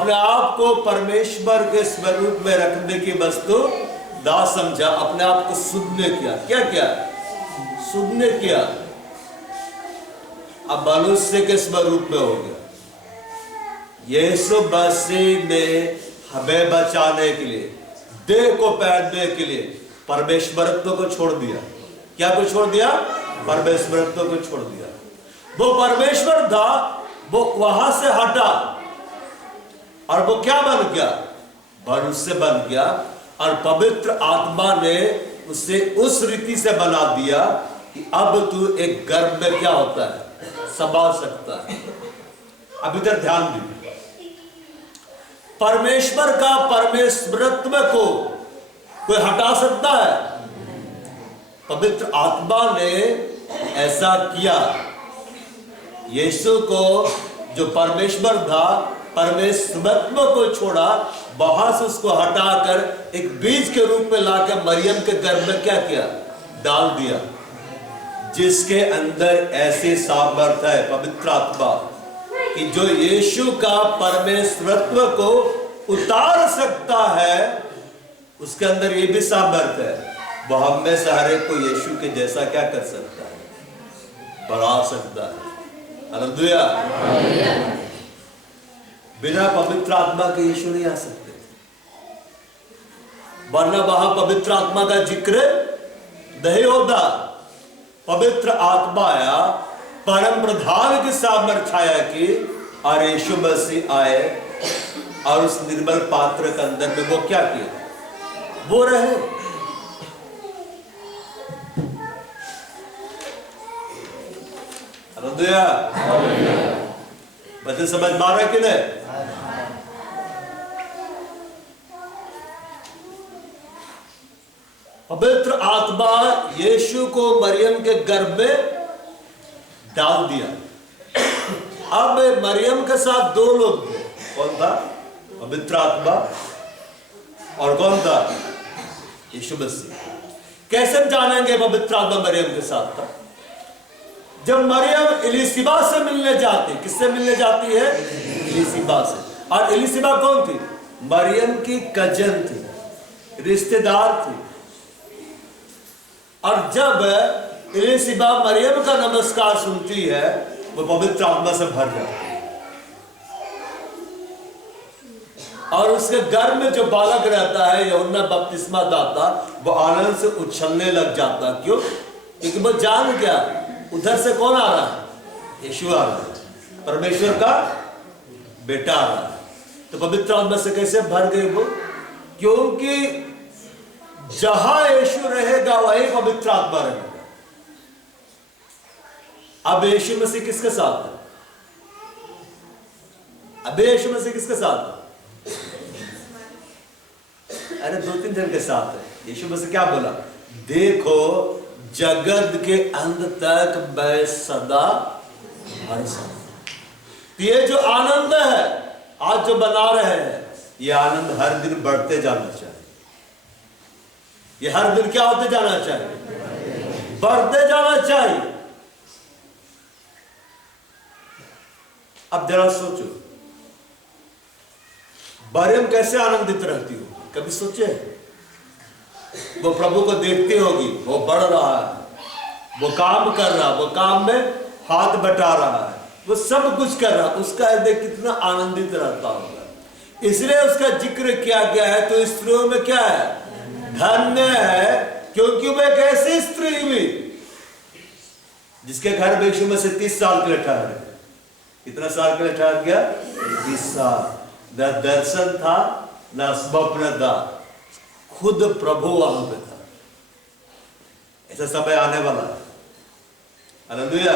अपने आप को परमेश्वर के स्वरूप में रखने की वस्तु दास समझा, अपने आप को शुद्ध ने किया। क्या किया? शुद्ध ने किया। अब मनुष्य के स्वरूप में हो गया। यीशु मसीह ने हमें बचाने के लिए, देह को पहनने के लिए परमेश्वरत्व को छोड़ दिया। क्या को छोड़ दिया? परमेश्वरत्व को छोड़ दिया। वो परमेश्वर था, वो वहां से हटा और वो क्या बन गया? मनुष्य बन गया। और पवित्र आत्मा ने उसे उस रीति से बना दिया कि अब तू एक गर्भ में क्या होता है? संभाल सकता है। अब इधर ध्यान दीजिए, परमेश्वर का परमेश्वरत्व को कोई हटा सकता है? पवित्र आत्मा ने ऐसा किया। यीशु को जो परमेश्वर था, परमेश्वरत्व को छोड़ा, वहां से उसको हटाकर एक बीज के रूप में लाकर मरियम के गर्भ में क्या किया? डाल दिया, जिसके अंदर ऐसे सामर्थ्य है पवित्र आत्मा कि जो यीशु का परमेश्वरत्व को उतार सकता है, उसके अंदर ये भी सामर्थ्य है, वो हम में से हर एक को यीशु के जैसा क्या कर सकता है? बढ़ा सकता है। हालेलुया। बिना पवित्र आत्मा के यीशु नहीं आ सकते, वरना वहां पवित्र आत्मा का जिक्र नहीं होता। पवित्र आत्मा आया, परम प्रधान के सामर्थ्य आया कि और यीशु मसीह आए और उस निर्मल पात्र के अंदर में वो क्या किया? वो रहे। हालेलुया। बच्चे समझ पा रहे कि नहीं? पवित्र आत्मा यीशु को मरियम के गर्भ में डाल दिया। अब मरियम के साथ दो लोग थे। कौन था? पवित्र आत्मा। और कौन था? यीशु मसीह। कैसे जानेंगे पवित्र आत्मा मरियम के साथ था? जब मरियम एलिसिबा से मिलने जाती। किससे मिलने जाती है? एलिसिबा से। और एलिसिबा कौन थी? मरियम की कजन थी, रिश्तेदार थी। और जब एलिसिबा मरियम का नमस्कार सुनती है, वो पवित्र आत्मा से भर जाती है। और उसके घर में जो बालक रहता है, यूहन्ना बपतिस्मा दाता, वो आनंद से उछलने लग जाता। क्यों? क्योंकि वो जान गया उधर से कौन आ रहा है? यीशु आ रहा है, परमेश्वर का बेटा आ रहा है। तो पवित्र आत्मा से कैसे भर गए वो? क्योंकि जहां यीशु रहेगा वही पवित्र आत्मा रहेगा। अब यीशु मसीह किसके साथ है? अब यीशु मसीह किसके साथ है? अरे दो तीन जन के साथ है। यीशु मसीह क्या बोला? देखो जगत के अंत तक मैं सदा हर समय। ये जो आनंद है आज जो बना रहे हैं, ये आनंद हर दिन बढ़ते जाना चाहिए। ये हर दिन क्या होते जाना चाहिए? बढ़ते जाना चाहिए। अब जरा सोचो, मरियम कैसे आनंदित रहती हो? कभी सोचे? वो प्रभु को देखती होगी, वो बढ़ रहा है, वो काम कर रहा है, वो काम में हाथ बटा रहा है, वो सब कुछ कर रहा है, उसका हृदय कितना आनंदित रहता होगा। इसलिए उसका जिक्र किया गया है। तो स्त्रियों में क्या है? धन्य है, क्योंकि वह एक ऐसी स्त्री हुई जिसके घर में यीशु मसीह 30 साल के लिए ठहरे। कितना साल के लिए ठहर गया? 30 साल। न दर्शन था, न स्वप्न था, खुद प्रभु वहां पे था। ऐसा समय आने वाला है। हालेलुया।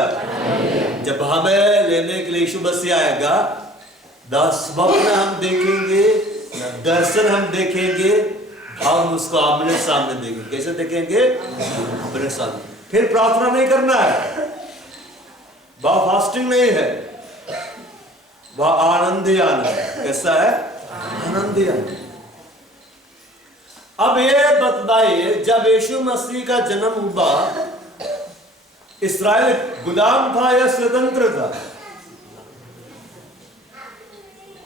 जब हमें लेने के लिए यीशु मसीह आएगा, न स्वप्न हम देखेंगे, न दर्शन हम देखेंगे, हम उसको आमने सामने देखेंगे। कैसे देखेंगे? आमने सामने। फिर प्रार्थना नहीं करना है, वह फास्टिंग नहीं है, वह आनंद ही आनंद। कैसा है? आनंद ही आनंद। अब ये बताइए, जब यीशु मसीह का जन्म हुआ, इस्राएल गुलाम था या स्वतंत्र था?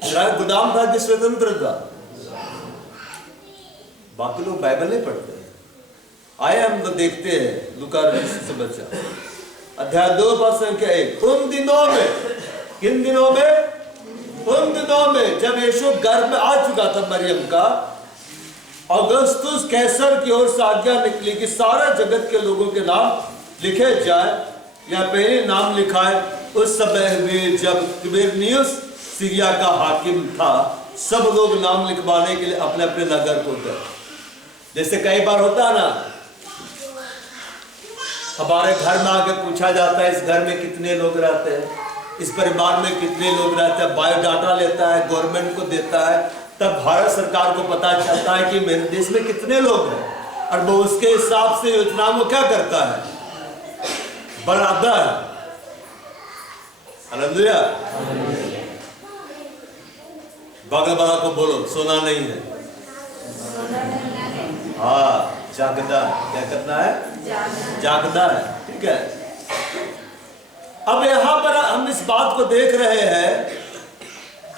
इजराइल गुलाम था कि स्वतंत्र था? बाकी लोग बाइबल नहीं पढ़ते हैं, आए हम तो देखते हैं। लूका से बचा अध्याय 2 पद संख्या 1। उन दिनों में, किन दिनों में? उन दिनों में जब यीशु गर्भ में आ चुका था मरियम का, औगुस्तुस कैसर की ओर से आज्ञा निकली कि सारे जगत के लोगों के नाम लिखे जाए या पहले नाम लिखाए। उस समय में जब क्विरिनियुस सीरिया का हाकिम था, सब लोग नाम लिखवाने के लिए अपने अपने नगर को गए। जैसे कई बार होता ना, हमारे घर में आके पूछा जाता है इस घर में कितने लोग रहते हैं, इस परिवार में कितने लोग रहते हैं, बायोडाटा लेता है, गवर्नमेंट को देता है, तब भारत सरकार को पता चलता है कि मेरे देश में कितने लोग हैं, और वो उसके हिसाब से योजनाओं को क्या करता है, बढ़ाता है। हालेलुया। बगल वाला को बोलो सोना नहीं है, हाँ जागना। क्या करना है? जागना है। ठीक है। अब यहां पर हम इस बात को देख रहे हैं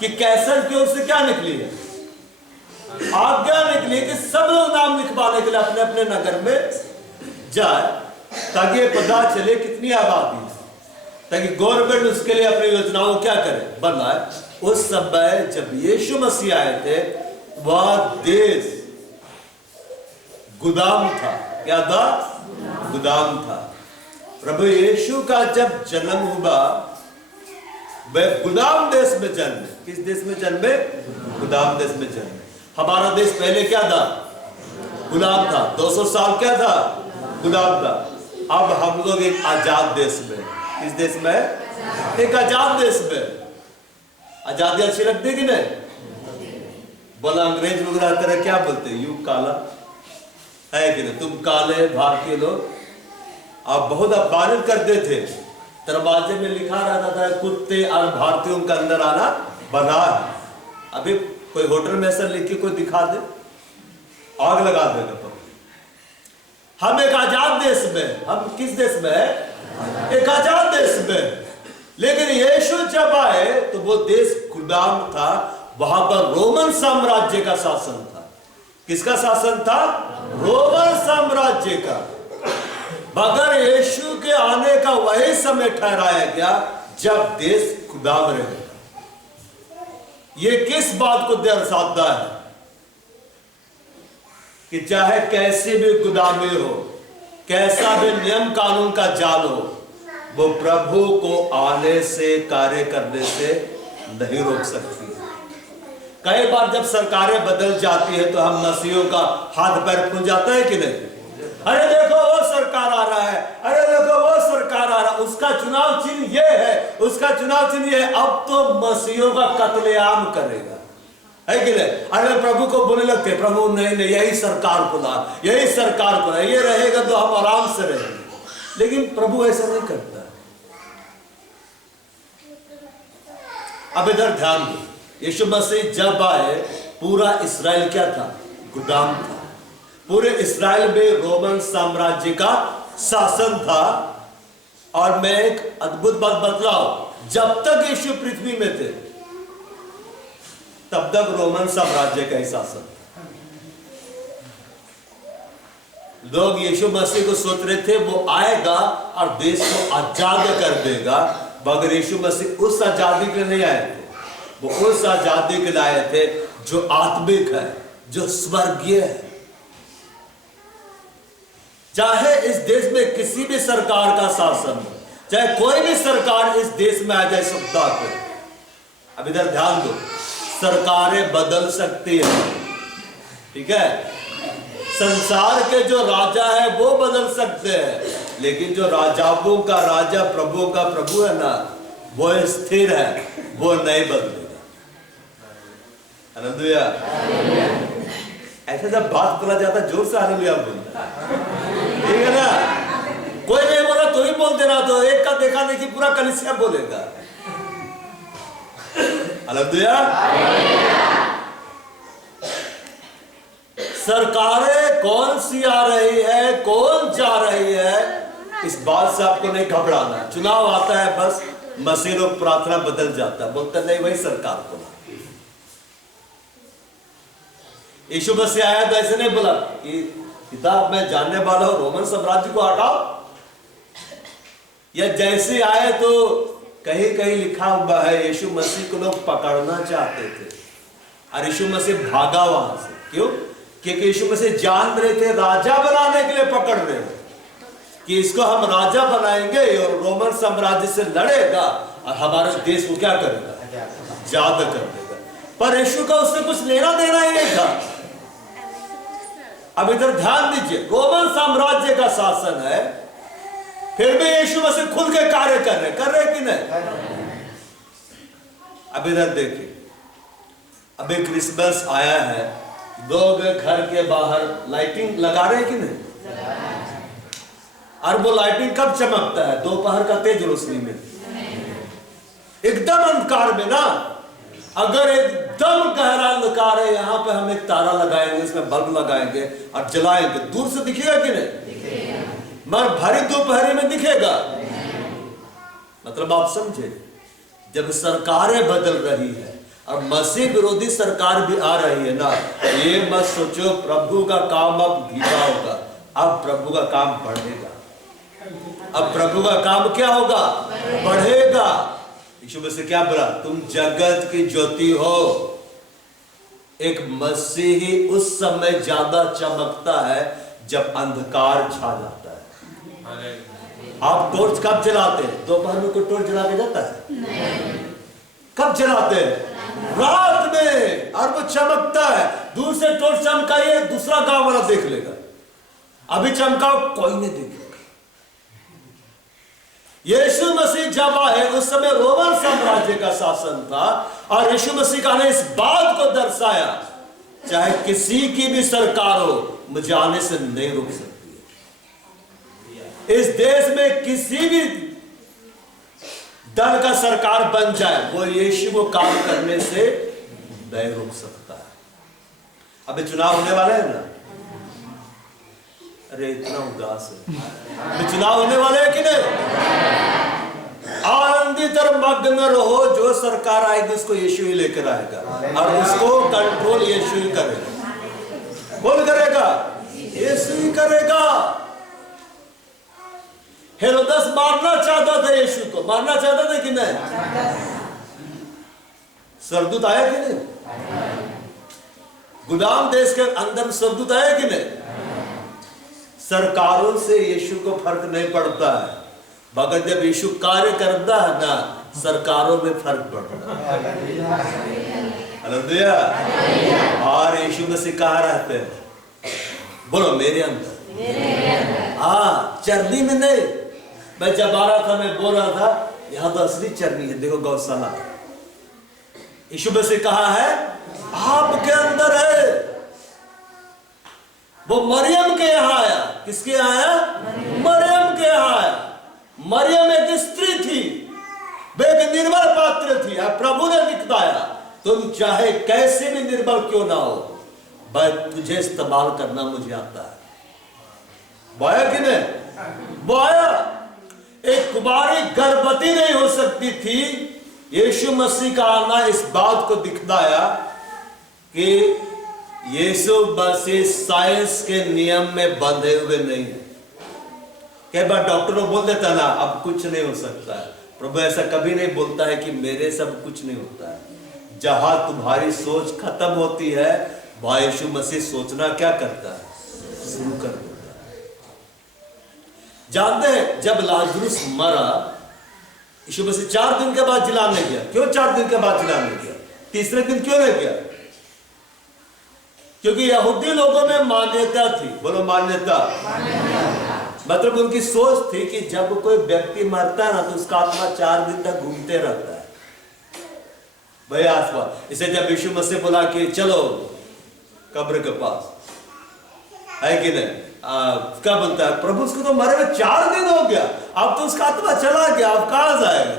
कि कैसर की ओर से क्या निकली है? आज्ञा निकली कि सब लोग नाम लिखवाने के लिए अपने अपने नगर में जाए, ताकि ये पता चले कितनी आबादी है, ताकि गवर्नमेंट उसके लिए अपनी योजनाओं क्या करे, बनाए। उस समय जब यीशु मसीह आए थे, वह देश गुदाम था। क्या था? गुदाम था। प्रभु यीशु का जब जन्म हुआ, वह गुदाम देश में जन्मे। किस देश में जन्मे? गुदाम देश में जन्मे। हमारा देश पहले क्या था? गुलाम था। 200 साल क्या था? गुलाम था। अब हम लोग एक आजाद देश में। किस देश में? एक आजाद देश में। आजादी अच्छी लगती कि नहीं? बोला अंग्रेज लोग रहते रहे, क्या बोलते? यू काला है कि नहीं, तुम काले भारतीय लोग। आप बहुत अपमानित करते थे। दरवाजे में लिखा रहता था कुत्ते और भारतीयों का अंदर आना बना है। अभी कोई होटल में ऐसा लिख के कोई दिखा दे, आग लगा देगा। तो हम एक आजाद देश में, हम किस देश में है? एक आजाद देश में। लेकिन यीशु जब आए तो वो देश गुलाम था, वहां पर रोमन साम्राज्य का शासन था। किसका शासन था? रोमन साम्राज्य का। मगर यीशु के आने का वही समय ठहराया गया जब देश गुलाम रहेगा। ये किस बात को दर्शाता है कि चाहे कैसी भी गुलामी हो, कैसा भी नियम कानून का जाल हो, वो प्रभु को आने से, कार्य करने से नहीं रोक सकती। कई बार जब सरकारें बदल जाती है तो हम मसीहों का हाथ पैर फूल जाता है कि नहीं? अरे देखो वो सरकार आ रहा है, अरे देखो वो सरकार आ रहा है, उसका चुनाव चिन्ह ये है, उसका चुनाव चिन्ह ये है। अब तो मसीहों का कत्लेआम करेगा, है कि नहीं? अरे प्रभु को बोलने लगते, प्रभु नहीं नहीं, यही सरकार को ला, यही सरकार को ला, ये रहेगा तो हम आराम से रहेंगे। लेकिन प्रभु ऐसा नहीं करता। अब इधर ध्यान दो, यीशु मसीह जब आए, पूरा इस्राएल क्या था? गुलाम था। पूरे इस्राएल में रोमन साम्राज्य का शासन था। और मैं एक अद्भुत बात बतलाऊं, जब तक यीशु पृथ्वी में थे तब तक रोमन साम्राज्य का ही शासन था। लोग यीशु मसीह को सोच रहे थे वो आएगा और देश को आजाद कर देगा, मगर यीशु मसीह उस आजादी के लिए नहीं आए थे। वो उस आजादी के लिए आए थे जो आत्मिक है, जो स्वर्गीय है। चाहे इस देश में किसी भी सरकार का शासन हो, चाहे कोई भी सरकार इस देश में आ जाए सत्ता पे, अब इधर ध्यान दो, सरकारें बदल सकती है, ठीक है? संसार के जो राजा है वो बदल सकते हैं, लेकिन जो राजाओं का राजा, प्रभु का प्रभु है ना, वो स्थिर है, वो नहीं बदलेगा। हालेलुया। ऐसा जब बात बोला जाता जोर से हालेलुया बोलता, ठीक है ना? कोई नहीं बोला तो ही बोल देना, तो एक का देखा देखी पूरा कलीसिया बोलेगा। हालेलुया। सरकारें कौन सी आ रही है, कौन जा रही है, इस बात से आपको नहीं घबराना है। चुनाव आता है, बस मसीह लोग प्रार्थना बदल जाता है, बोलते नहीं वही सरकार को। यीशु मसीह आया तो ऐसे नहीं बोला कि किताब में जानने वाला हो रोमन साम्राज्य को हटाओ, या जैसे आए तो कहीं कहीं लिखा हुआ है यीशु मसीह को लोग पकड़ना चाहते थे और यीशु मसीह भागा वहां से। क्यों? क्योंकि यीशु मसीह जान रहे थे राजा बनाने के लिए पकड़ रहे हैं कि इसको हम राजा बनाएंगे और रोमन साम्राज्य से लड़ेगा और हमारे देश को क्या करेगा, आजाद कर देगा। पर यीशु का उससे कुछ लेना देना ही नहीं था। अब इधर ध्यान दीजिए, रोमन साम्राज्य का शासन है, फिर भी यीशु मसीह खुल के कार्य कर रहे कि नहीं? अब इधर देखिए, अभी क्रिसमस आया है, लोग घर के बाहर लाइटिंग लगा रहे हैं कि नहीं? और वो लाइटिंग कब चमकता है? दोपहर का तेज रोशनी में, एकदम अंधकार में ना। अगर एकदम गहरा अंधकार है, यहां पे हम एक तारा लगाएंगे, इसमें बल्ब लगाएंगे और जलाएंगे, दूर से दिखेगा कि नहीं? मगर भरी दोपहरी में दिखेगा। मतलब आप समझे, जब सरकारें बदल रही है और मसीह विरोधी सरकार भी आ रही है ना, ये मत सोचो प्रभु का काम अब धीमा होगा। अब प्रभु का काम बढ़ेगा। अब प्रभु का काम क्या होगा? बढ़ेगा। यीशु मसीह क्या बोला? तुम जगत की ज्योति हो। एक मसीही उस समय ज्यादा चमकता है जब अंधकार छा जाता है। आप टॉर्च कब जलाते हैं? दोपहर में कोई टॉर्च जला के जाता है? नहीं। कब जलाते हैं? रात में। और वो चमकता है। दूर से टॉर्च चमकाइए, दूसरा गांव वाला देख लेगा। अभी चमकाओ, कोई नहीं देखेगा। यीशु मसीह जब आए उस समय रोमन साम्राज्य का शासन था और यीशु मसीह का ने इस बात को दर्शाया, चाहे किसी की भी सरकार हो, मुझे आने से नहीं रोक सकती। इस देश में किसी भी दल का सरकार बन जाए, वो यीशु को काम करने से नहीं रोक सकता है। अभी चुनाव होने वाले हैं ना? अरे इतना उदास है। अभी चुनाव होने वाले हैं कि नहीं? आनंदित और मग्न रहो, जो सरकार आएगी उसको यीशु ही लेकर आएगा और उसको कंट्रोल यीशु ही करेगा। कौन करेगा? यीशु ही करेगा। हेरोदस मारना चाहता था यीशु को, मारना चाहता था कि नहीं? सरदूत आया कि नहीं? गुलाम देश के अंदर सरदूत आया कि नहीं? सरकारों से यीशु को फर्क नहीं पड़ता है, मगर जब यीशु कार्य करता है ना, सरकारों में फर्क पड़ता है। हालेलुया। और यीशु मसीह कहाँ रहते हैं? बोलो, मेरे अंदर। हाँ, चरनी में नहीं। मैं जब आ रहा था, मैं बोल रहा था, यहां तो असली चरनी है। देखो गौशाला। यीशु मसीह कहाँ है? आपके अंदर है। वो मरियम के यहाँ आया। किसके यहाँ आया? मरियम के यहाँ आया। मरियम एक स्त्री थी, वे एक निर्बल पात्र थी। प्रभु ने दिखलाया, तुम चाहे कैसे भी निर्बल क्यों ना हो, बस तुझे इस्तेमाल करना मुझे आता है। बोया कि नहीं? बोया। एक कुमारी गर्भवती नहीं हो सकती थी। यीशु मसीह का आना इस बात को दिखलाया कि यीशु मसीह साइंस के नियम में बंधे हुए नहीं है। कई बार डॉक्टरों बोल देता ना, अब कुछ नहीं हो सकता है। प्रभु ऐसा कभी नहीं बोलता है कि मेरे सब कुछ नहीं होता है। जहां तुम्हारी सोच खत्म होती है, वहां यीशु मसीह सोचना क्या करता है? शुरू कर देता है। जानते हैं, जब लाजरुस मरा, यीशु मसीह 4 दिन के बाद जिलाने गया। क्यों 4 दिन के बाद जिलाने गया? तीसरे दिन क्यों नहीं गया? क्योंकि यहूदी लोगों में मान्यता थी। बोलो, मान्यता। मतलब उनकी सोच थी कि जब कोई व्यक्ति मरता है ना, तो उसका आत्मा 4 दिन तक घूमते रहता है भाई आसपास। इसे जब यीशु मसीह बोला कि चलो कब्र के पास, है कि नहीं? क्या बोलता है प्रभु? उसको तो मरे हुए 4 दिन हो गया, अब तो उसका आत्मा चला गया, अब कहां जाएगा?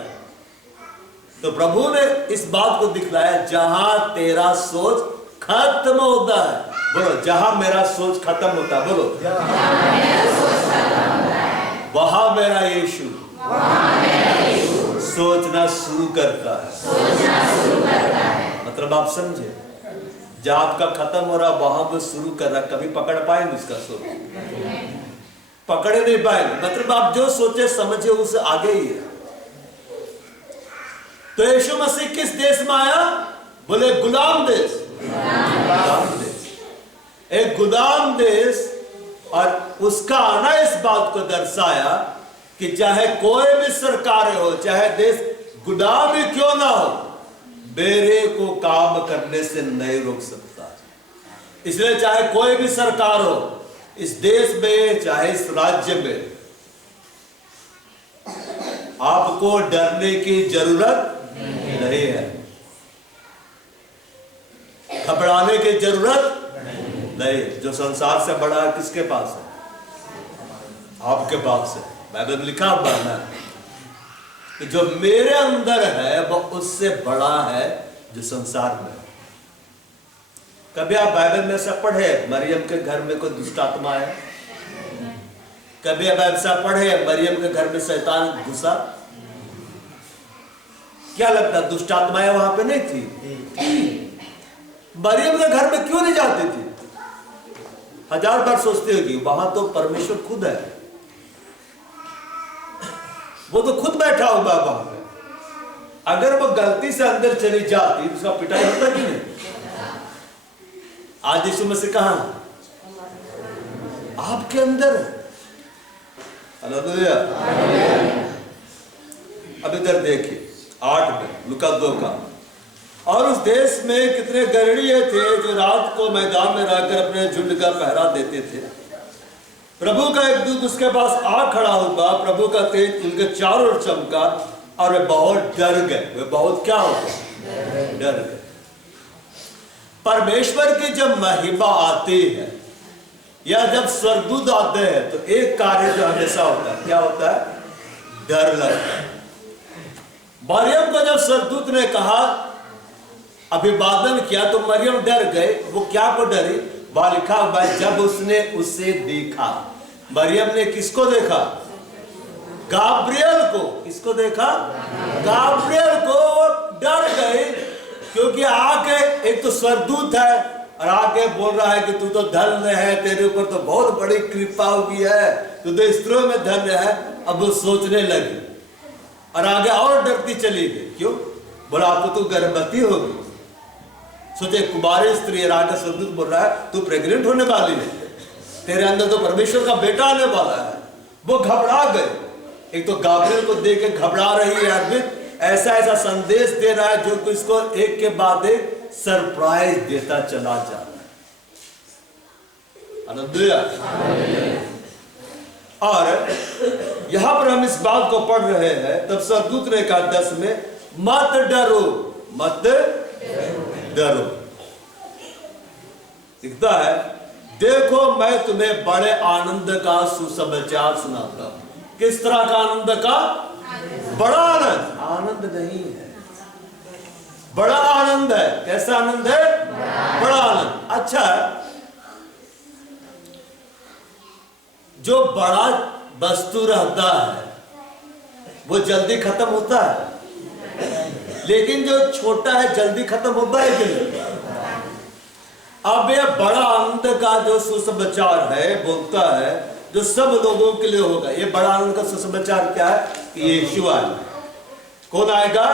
तो प्रभु ने इस बात को दिखलाया, जहां तेरा सोच खत्म होता है। बोलो, जहां मेरा सोच खत्म होता है। बोलो, वहां मेरा यीशु सोचना शुरू करता है। मतलब आप समझे, जहां आपका खत्म हो रहा वहां वो शुरू कर रहा, कभी पकड़ पाएंगे उसका सोच? पकड़े नहीं पाएंगे। मतलब आप जो सोचे समझे उससे आगे ही है। तो यीशु मसीह किस देश में आया? बोले गुलाम देश। गुलाम देश, एक गुलाम देश। और उसका आना इस बात को दर्शाया कि चाहे कोई भी सरकार हो, चाहे देश गुलाम ही क्यों ना हो, मेरे को काम करने से नहीं रोक सकता। इसलिए चाहे कोई भी सरकार हो इस देश में, चाहे इस राज्य में, आपको डरने की जरूरत नहीं है, घबराने की जरूरत नहीं। जो संसार से बड़ा है किसके पास है? आपके पास है। बाइबल में लिखा हुआ है कि जो मेरे अंदर है वो उससे बड़ा है जो संसार में। कभी आप बाइबल में ऐसा पढ़े मरियम के घर में कोई दुष्ट आत्मा है? कभी आप ऐसा पढ़े मरियम के घर में शैतान घुसा? क्या लगता है दुष्ट आत्माएं वहां पे नहीं थी? मरियम के घर में क्यों नहीं जाती थी? हजार बार सोचते होगी वहां तो परमेश्वर खुद है, वो तो खुद बैठा हुआ वहां पे। अगर वो गलती से अंदर चली जाती तो उसका पिटाई होता कि नहीं? आज यीशु मसीह कहां? आपके अंदर है। हालेलुया। अब इधर देखिए 8 में लूका 2 का। और उस देश में कितने गरणीय थे जो रात को मैदान में रहकर अपने झुंड का पहरा देते थे। प्रभु का एक दूत उसके पास आ खड़ा हुआ, प्रभु का तेज उनके चारों ओर चमका और वे बहुत डर गए। वे बहुत क्या हो गए? डर गए। परमेश्वर की जब महिमा आती है या जब स्वर्गदूत आते हैं तो एक कार्य जो हमेशा होता है, क्या होता है? डर लगता है। मरियम को जब स्वर्गदूत ने कहा, अभिवादन किया, तो मरियम डर गए। वो क्या को डरी? वहां लिखा हुआ है जब उसने उसे देखा। मरियम ने किसको देखा? गाब्रियल को। किसको देखा? गाब्रियल को। वो डर गए क्योंकि आके एक तो स्वर्गदूत है और आके बोल रहा है कि तू तो धन्य है, तेरे ऊपर तो बहुत बड़ी कृपा हुई है, तू तो स्त्रियों में धन्य है। अब वो सोचने लगी और आगे और डरती चली गई। क्यों? बोला अब तो तू गर्भवती होगी। सोचे कुमारी स्त्री राजा स्वर्गदूत बोल रहा है तू प्रेग्नेंट होने वाली है, तेरे अंदर तो परमेश्वर का बेटा आने वाला है। वो घबरा गए। एक तो गाब्रियल को देख के घबरा रही है, अद्भुत ऐसा ऐसा संदेश दे रहा है जो कि इसको एक के बाद एक सरप्राइज देता चला जा रहा है। हालेलुया। और यहां पर हम इस बात को पढ़ रहे हैं, तब स्वर्गदूत ने कहा 10 में, मत डरो, मत डरो। लिखता है देखो मैं तुम्हें बड़े आनंद का सुसमाचार सुनाता हूं। किस तरह का आनंद का? बड़ा आनंद। आनंद नहीं है, बड़ा आनंद है। कैसा आनंद है? बड़ा आनंद। अच्छा, जो बड़ा वस्तु रहता है वो जल्दी खत्म होता है, लेकिन जो छोटा है जल्दी खत्म होता है कि नहीं? अब यह बड़ा आनंद का जो सुसमाचार है बोलता है जो सब लोगों के लिए होगा। ये बड़ा आनंद का सुसमाचार क्या है? कि यीशु आएगा। कौन आएगा?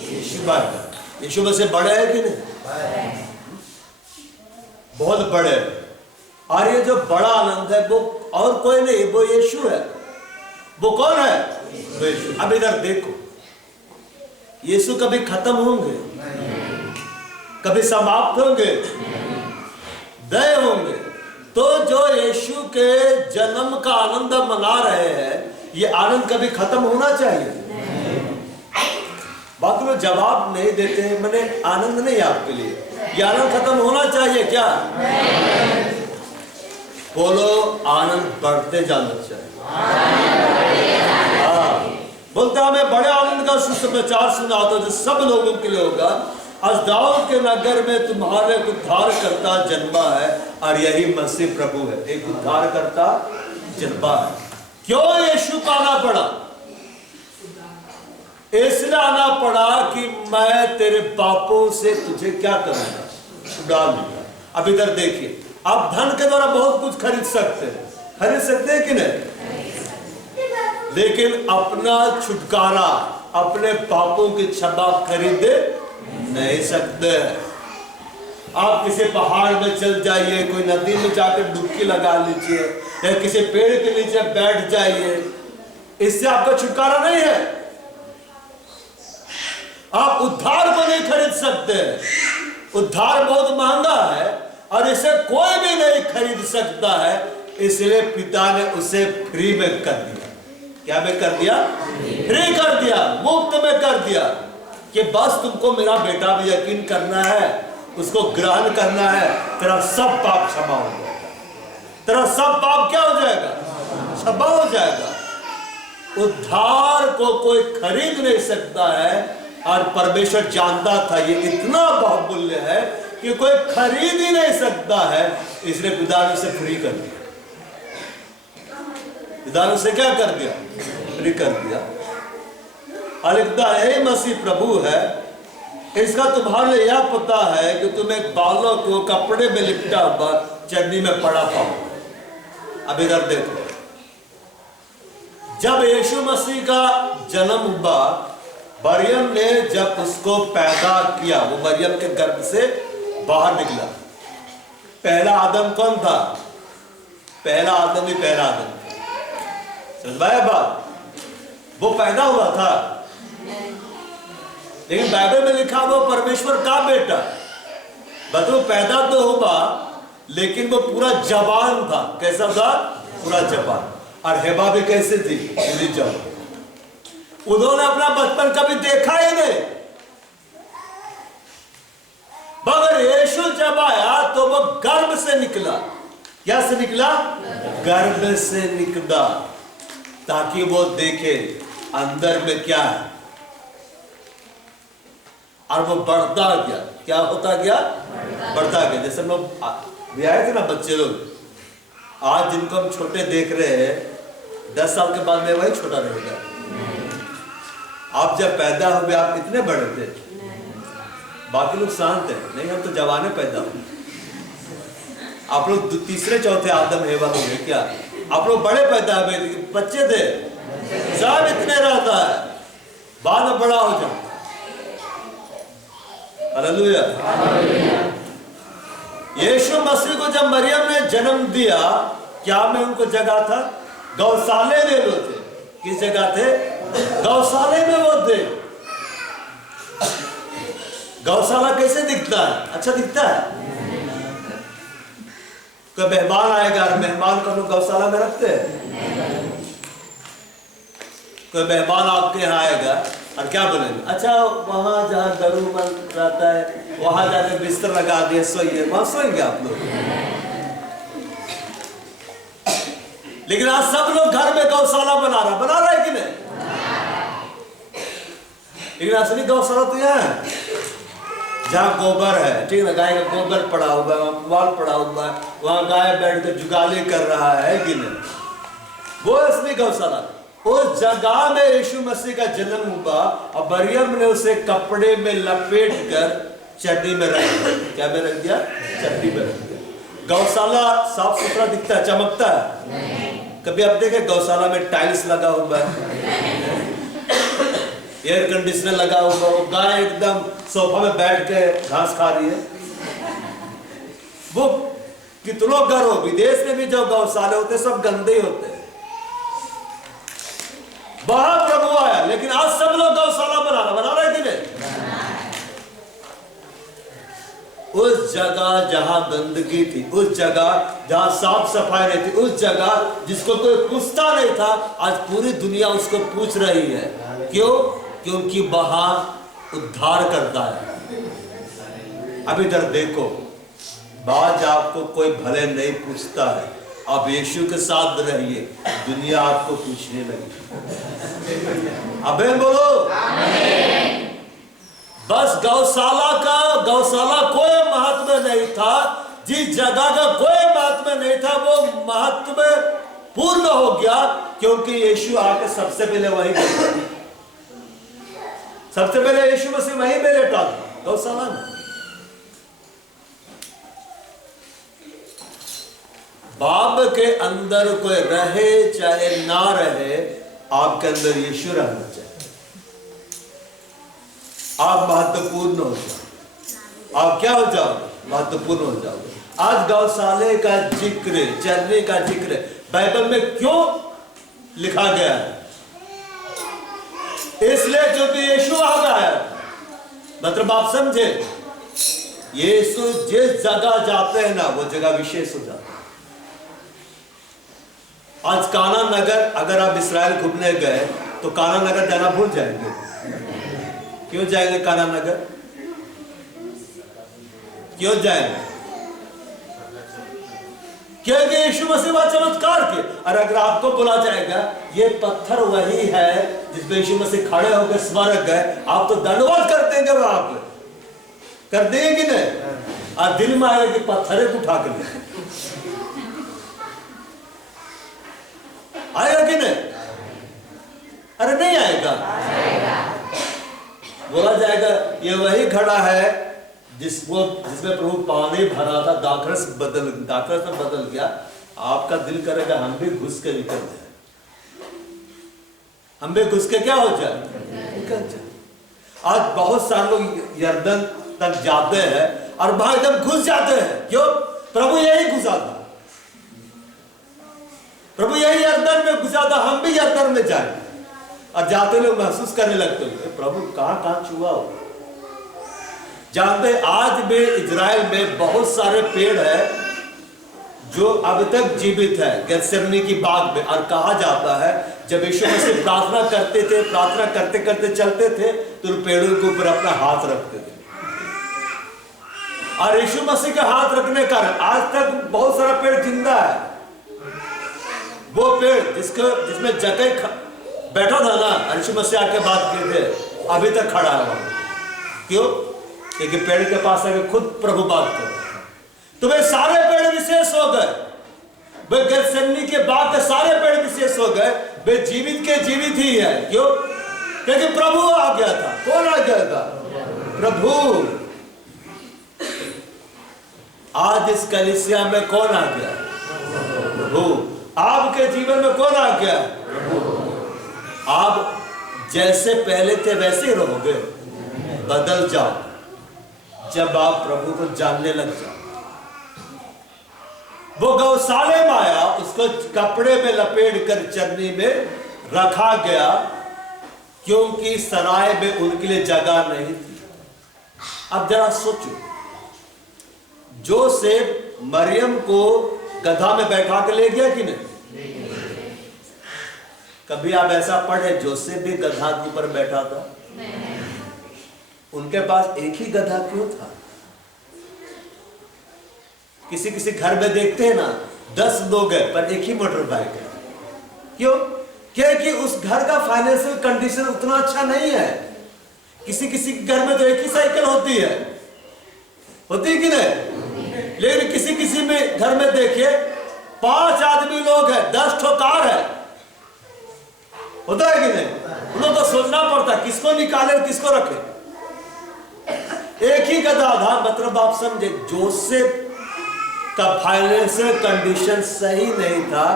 यीशु आएगा। यीशु में से बड़े है कि नहीं? बहुत बड़े। और ये जो बड़ा आनंद है वो और कोई नहीं, वो यीशु है। वो कौन है? वो यीशु। अब इधर देखो, यीशु कभी खत्म होंगे? कभी समाप्त होंगे? दय होंगे। तो जो यीशु के जन्म का आनंद मना रहे हैं, ये आनंद कभी खत्म होना चाहिए? बात में जवाब नहीं देते हैं। मैंने आनंद नहीं आपके लिए, ये आनंद खत्म होना चाहिए क्या? बोलो आनंद बढ़ते जाना चाहिए। बोलता हमें बड़े आनंद का सुसमाचार सुनाता हूं जो सब लोगों के लिए होगा। आज दाऊद के नगर में तुम्हारे उद्धार करता जन्मा है और यही मसीह प्रभु है। एक उद्धार करता जन्मा है। क्यों यीशु को आना पड़ा? इसलिए आना पड़ा कि मैं तेरे पापों से तुझे क्या करूंगा? छुड़ा लिया। अब इधर देखिए, आप धन के द्वारा बहुत कुछ खरीद सकते हैं कि नहीं? लेकिन अपना छुटकारा, अपने पापों की क्षमा खरीद नहीं सकते। आप किसी पहाड़ में चल जाइए, कोई नदी में जाकर डुबकी लगा लीजिए, या किसी पेड़ के नीचे बैठ जाइए, इससे आपका छुटकारा नहीं है। आप उद्धार को नहीं खरीद सकते। उद्धार बहुत महंगा है और इसे कोई भी नहीं खरीद सकता है, इसलिए पिता ने उसे फ्री में कर दिया। क्या में कर दिया? फ्री कर दिया, मुफ्त में कर दिया, कि बस तुमको मेरा बेटा भी यकीन करना है, उसको ग्रहण करना है, तेरा सब पाप क्षमा हो जाएगा। तेरा सब पाप क्या हो जाएगा? क्षमा हो जाएगा। उद्धार को कोई खरीद नहीं सकता है, और परमेश्वर जानता था ये इतना बहुमूल्य है कि कोई खरीद ही नहीं सकता है, इसलिए पिता ने उसे फ्री कर दिया। पिता ने उसे क्या कर दिया? फ्री कर दिया। और लिखता है मसीह प्रभु है, इसका तुम्हारे लिए यह पता है कि तुम एक बालों को कपड़े में लिपटा हुआ चटनी में पड़ा पाओ। अब इधर देखो, जब यीशु मसीह का जन्म हुआ, मरियम ने जब उसको पैदा किया, वो मरियम के गर्भ से बाहर निकला। पहला आदम कौन था? पहला आदम ही पहला आदम था। समझाया बात? वो पैदा हुआ था, लेकिन बाइबल में लिखा वो परमेश्वर का बेटा। बस वो पैदा तो हुआ, लेकिन वो पूरा जवान था। कैसा था? पूरा जवान। और हेबा भी कैसे थी? पूरी जवान। उन्होंने अपना बचपन कभी देखा ही नहीं, मगर यीशु जब आया तो वो गर्भ से निकला। क्या से निकला? गर्भ से निकला, ताकि वो देखे अंदर में क्या है, और वो बढ़ता गया। क्या होता गया? बढ़ता गया। जैसे हम लोग भी आए थे ना, बच्चे लोग, आज जिनको हम छोटे देख रहे हैं, 10 साल के बाद में वही छोटा रहेगा। आप जब पैदा हुए आप इतने बड़े थे, बाकी लोग शांत है। नहीं, हम तो जवाने पैदा हुए। आप लोग तीसरे चौथे आदम हेवा हो गए क्या? आप लोग बड़े पैदा हुए, बच्चे थे, सब इतने रहता है, बाद में बड़ा हो जाओ। हालेलुया। यीशु मसीह को जब मरियम ने जन्म दिया, क्या में उनको जगह था? गौशाले में वो थे। किस जगह थे? गौशाले में वो थे। गौशाला कैसे दिखता है? अच्छा दिखता है? कोई मेहमान आएगा, मेहमान को लोग गौशाला में रखते हैं? कोई मेहमान आपके यहाँ आएगा और क्या बोलेंगे? अच्छा, वहां जहाँ गरू मन रहता है वहां जाके बिस्तर लगा दिए, सोइए, वहां सोएंगे आप लोग। लेकिन आज सब लोग घर में गौशाला बना रहा है कि नहीं? लेकिन असली गौशाला तो यहाँ है जहाँ गोबर है, ठीक है ना, गाय का गोबर पड़ा हुआ है, वहाँ पुआल पड़ा हुआ है, वहाँ गाय बैठ कर जुगाली कर रहा है कि नहीं? वो असली गौशाला। उस जगह में यीशु मसीह का जन्म हुआ और मरियम ने उसे कपड़े में लपेट कर चटनी में रख दिया। क्या में रख दिया? चटनी में रख दिया। गौशाला साफ सुथरा दिखता है, चमकता है? कभी आप देखे गौशाला में टाइल्स लगा हुआ है, एयर कंडीशनर लगा हुआ, वो गाय एकदम सोफा में बैठ के घास खा रही है? वो कितनों घर हो, विदेश में भी जो गौशाले होते सब गंदे होते हैं। बाहर प्रभु आया, लेकिन आज सब लोग गौशाला बना रहे कि नहीं? उस जगह जहां गंदगी थी, उस जगह जहां साफ सफाई नहीं थी, उस जगह जिसको कोई पूछता नहीं था, आज पूरी दुनिया उसको पूछ रही है। क्यों? क्योंकि वहां उद्धार करता है। अब इधर देखो, बाज आपको कोई भले नहीं पूछता है, आप यीशु के साथ रहिए, दुनिया आपको पूछने लगी। अबे बोलो आमीन। बस गौशाला कोई महत्व नहीं था, जिस जगह का कोई महत्व नहीं था वो महत्व पूर्ण हो गया, क्योंकि यीशु आके सबसे पहले वही बैठा। सबसे पहले यीशु मसीह वहीं पे लेटा था, गौशाला में। बाप के अंदर कोई रहे चाहे ना रहे, आपके अंदर यीशु रहना चाहिए। आप महत्वपूर्ण हो जाओ। आप क्या हो जाओगे? महत्वपूर्ण हो जाओगे। आज गौशाले का जिक्र, चरने का जिक्र बाइबल में क्यों लिखा गया है? इसलिए क्योंकि यीशु आ गया है। मतलब आप समझे, यीशु जिस जगह जाते हैं ना, वो जगह विशेष हो जाता है। आज काना नगर, अगर आप इस्राएल घूमने गए तो काना नगर जाना भूल जाएंगे। क्यों जाएंगे काना नगर? क्यों जाएंगे? क्योंकि यीशु मसीह वहां चमत्कार किए। और अगर आपको बोला जाएगा ये पत्थर वही है जिसपे यीशु मसीह खड़े होकर स्वर्ग गए, आप तो दंडवत कर देंगे वहां पे, कर देंगे कि नहीं? और दिल में आएगा कि पत्थर को उठा के ले आएगा कि नहीं? अरे नहीं आएगा। बोला जाएगा ये वही खड़ा है जिसमें प्रभु पानी भरा था, दाखरस में बदल गया। आपका दिल करेगा हम भी घुस के निकल जाए, हम भी घुस के क्या हो जाए? निकल जाए। आज बहुत सारे लोग यर्दन तक जाते हैं और वहां एकदम घुस जाते हैं। क्यों? प्रभु यही घुसा था, प्रभु यही यर्दन में घुसा था, हम भी यर्दन में जाए। और जाते लोग महसूस करने लगते हैं प्रभु कहां छुआ हो। जानते आज भी इजराइल में बहुत सारे पेड़ है जो अभी तक जीवित है गेत्सेमनी की बाग में। और कहा जाता है जब यीशु मसीह प्रार्थना करते थे, प्रार्थना करते करते चलते थे तो पेड़ों के ऊपर अपना हाथ रखते थे। और यीशु मसीह के हाथ रखने का आज तक बहुत सारा पेड़ जिंदा है। वो पेड़ जिसमें जगह बैठा था ना, यीशु मसीह आके बात किए थे, अभी तक खड़ा है। क्यों? क्योंकि पेड़ के पास आके खुद प्रभु बात कर। तो वे सारे पेड़ विशेष हो गए, वे गेत्सेमनी के बाग के सारे पेड़ विशेष हो गए। वे जीवित के जीवित ही है। क्यों? क्योंकि प्रभु आ गया था। कौन आ गया था? प्रभु। आज इस कलीसिया में कौन आ गया? प्रभु। आपके जीवन में कौन आ गया? प्रभु। आप जैसे पहले थे वैसे ही रहोगे? बदल जाओ जब आप प्रभु को जानने लग जाओ। वो गौशाले में आया, उसको कपड़े में लपेट कर चरनी में रखा गया क्योंकि सराय में उनके लिए जगह नहीं थी। अब जरा सोचो, जोसेफ मरियम को गधा में बैठा के ले गया कि नहीं? कभी आप ऐसा पढ़े जोसेफ भी गधा के ऊपर बैठा था? उनके पास एक ही गधा क्यों था? किसी किसी घर में देखते हैं ना 10 लोग हैं पर एक ही मोटर बाइक है। क्यों? क्योंकि उस घर का फाइनेंशियल कंडीशन उतना अच्छा नहीं है। किसी किसी घर में तो एक ही साइकिल होती है कि नहीं? लेकिन किसी किसी में घर में देखिए 5 आदमी लोग हैं, 10 ठो कार है। होता है कि नहीं? उन लोगों को सोचना पड़ता किसको निकाले और किसको रखे। एक ही गधा था। मतलब आप समझे, जोसेफ का फाइनेंशियल कंडीशन सही नहीं था,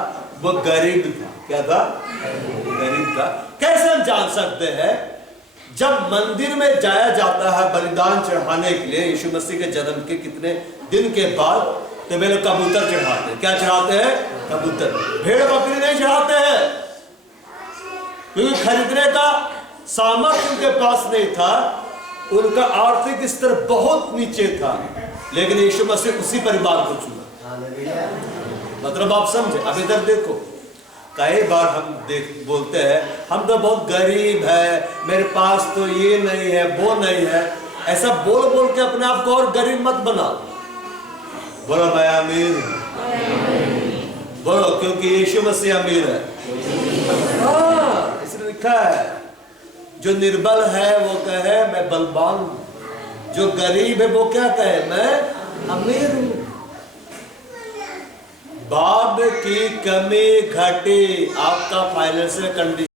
वो गरीब था। क्या था? गरीब था। कैसे हम जान सकते हैं? जब मंदिर में जाया जाता है बलिदान चढ़ाने के लिए यीशु मसीह के जन्म के कितने दिन के बाद, तो वे लोग कबूतर चढ़ाते हैं। क्या चढ़ाते हैं? कबूतर। भेड़ बकरी नहीं चढ़ाते हैं क्योंकि खरीदने का सामर्थ्य उनके पास नहीं था, उनका आर्थिक स्तर बहुत नीचे था। लेकिन यीशु मसीह उसी परिवार को चुना। मतलब आप समझे। अब इधर देखो, कई बार हम बोलते हैं हम तो बहुत गरीब है, मेरे पास तो ये नहीं है वो नहीं है। ऐसा बोल बोल के अपने आप को और गरीब मत बनाओ। बोलो मैं अमीर हूं। बोलो क्योंकि यीशु मसीह अमीर है। हाँ, इसलिए लिखा है जो निर्बल है वो कहे मैं बलवान हूं, जो गरीब है वो क्या कहे मैं अमीर हूं। बाप की कमी घटी, आपका फाइनेंशियल कंडीशन